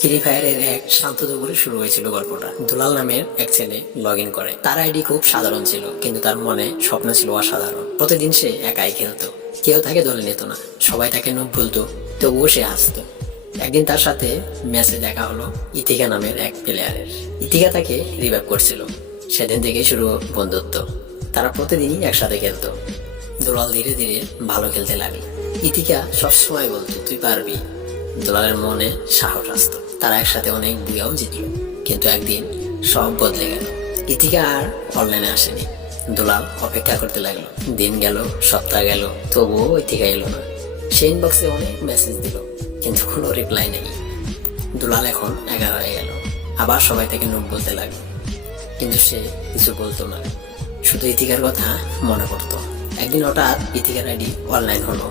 Free ফায়ারের এক শান্ত দুপুরে শুরু হয়েছিল গল্পটা। দুলাল নামের এক ছেলে লগ ইন করে। তার আইডি খুব সাধারণ ছিল, কিন্তু তার মনে স্বপ্ন ছিল অসাধারণ। প্রতিদিন সে একাই খেলতো, কেউ তাকে দলে নিত না, সবাই তাকে নুব বলতো, তবুও সে হাসতো। একদিন তার সাথে ম্যাচে দেখা হলো ইতিকা নামের এক প্লেয়ারের। ইতিকা তাকে রিভাইভ করছিল। সেদিন থেকেই শুরু বন্ধুত্ব। তারা প্রতিদিনই একসাথে খেলতো। দুলাল ধীরে ধীরে ভালো খেলতে লাগলো। ইতিকা সবসময় বলতো, তুই পারবি। দুলালের মনে সাহস আসতো। তারা একসাথে অনেক বুয়াও জিতলো। কিন্তু একদিন সব বদলে গেল। ইতিকা আর অনলাইনে আসেনি। দুলাল অপেক্ষা করতে লাগলো। দিন গেল, সপ্তাহ গেল, তবুও ইতিকা এলো না। সে ইনবক্সে অনেক মেসেজ দিল, কিন্তু কোনো রিপ্লাই নেই। দুলাল এখন 11 হয়ে গেল। আবার সবাই তাকে নুব বলতে লাগলো, কিন্তু সে কিছু বলতো না। শুধু ইতিকার কথা মনে পড়তো। একদিন হঠাৎ ইতিকার আইডি অনলাইন হলো।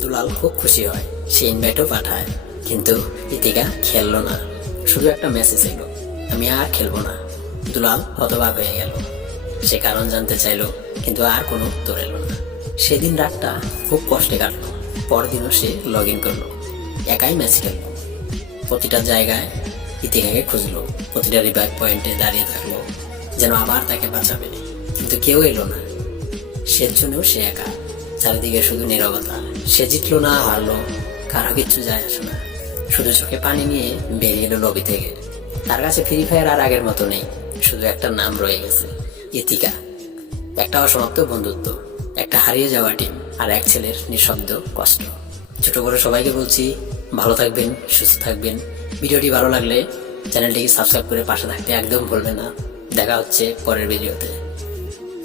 দুলাল খুব খুশি হয়। সে ইনভাইটও পাঠায়, কিন্তু ইতিকা খেললো না। শুধু একটা মেসেজ এলো, আমি আর খেলবো না। দুলাল হতবাক হয়ে গেল। সে কারণ জানতে চাইলো, কিন্তু আর কোনো উত্তর এলো না। সেদিন রাতটা খুব কষ্টে কাটলো। পরদিনও সে লগ ইন করলো, একাই ম্যাচ খেললো। প্রতিটা জায়গায় ইতিকাকে খুঁজলো, প্রতিটা রিভাইভ পয়েন্টে দাঁড়িয়ে থাকলো, যেন আবার তাকে বাঁচাবে। কিন্তু কেউ এলো না। সেজন্যও সে একা। চারিদিকে শুধু নীরবতা। সে জিতলো না হারলো, কারো কিচ্ছু যায় আসে না। শুধু চোখে পানি নিয়ে বেরিয়ে এলো লবি থেকে। তার কাছে ফ্রি ফায়ার আর আগের মতো নেই, শুধু একটা নাম রয়ে গেছে, ইতিকা। একটা অসমাপ্ত বন্ধুত্ব, একটা হারিয়ে যাওয়া টিম, আর এক ছেলের নিঃশব্দ কষ্ট। ছোট করে সবাইকে বলছি, ভালো থাকবেন, সুস্থ থাকবেন। ভিডিওটি ভালো লাগলে চ্যানেলটিকে সাবস্ক্রাইব করে পাশে থাকতে একদম ভুলবেন না। দেখা হচ্ছে পরের ভিডিওতে।